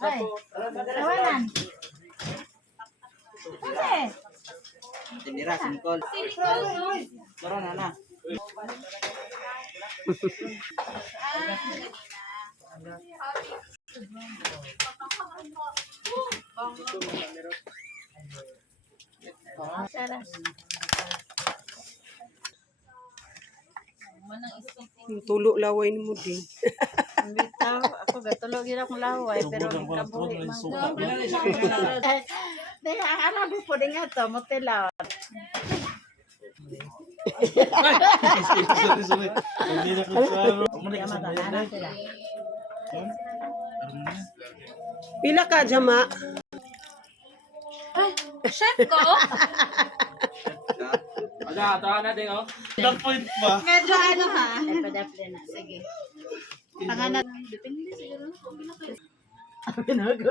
Ay, tawanan. Ano Tindira, singkol. Tara na. Tulo laway ni mo din. Bitaw, ako gatulog yun akong laway, pero kabuhi man. Dahil ang alam po din nga to, mutilaw. Pila ka, Jama? Chef ko? Medyo ano ha? Ay, padapli na. Sige. Pangalan. Depende siguro.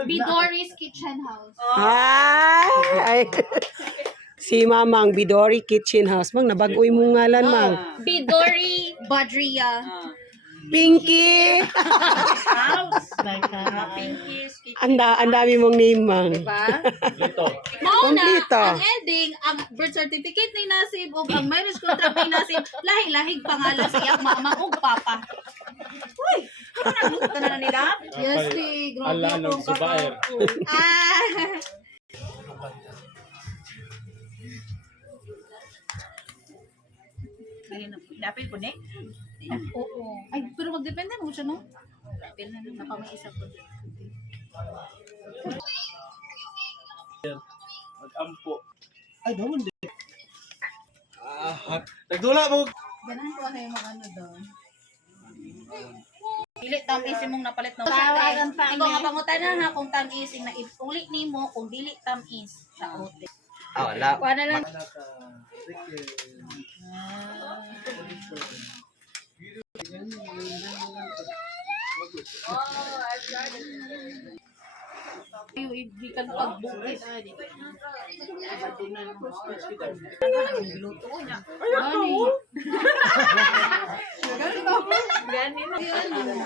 Bidori's Kitchen House. Ay. Si Mamang Bidori Kitchen House. Mang, nabag-uy mong ngalan, Mang. Bidori Badria. Pinky! Pinky's Kitchen. Ang dami mong name, Mang. Mao na, Kompleto. ang ending, ang birth certificate ni Nasib o ang marriage contract ni Nasib, lahing-lahing pangalan sa iyang mama o papa. Uy! Ano nagluto na nila? Yes, si grabe akong kakapo. Dapil ko ni? Oo. Ay, pero magdepende mo siya, no? Dapil na naka may isa po. Mag-ampo. Ay, naman din. Nagdula mo. Ganahan ko ano yung mga ano doon. Pili tamis mong napalit na Tawagan pa Ikaw nga pangutanan ha kung tamis na uli nimo kung dili tamis sa ote. Wala. Kuha na lang. Ayo, hindi ka nakagbukit.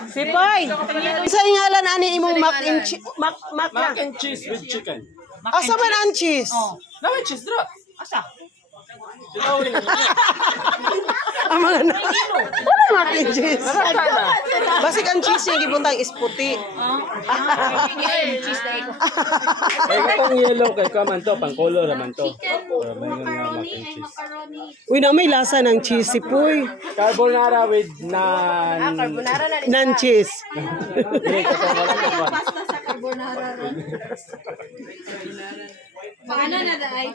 Si Boy! Sa ngalan ani imong mac and cheese? Mac na. Mac and cheese with chicken. Asa man ang cheese? Naman cheese dra. Asa? Ang mga na. Ano mac and cheese? Basig ang cheese niya gibutang is puti. Cheese na iko. Kaya itong yellow kay kaman to, pang color naman to. Chicken, macaroni, ay macaroni. Uy, na may lasa ng cheese si Puy. Carbonara with nan. Nan cheese. Pasta sa carbonara ron. Paano na dahil?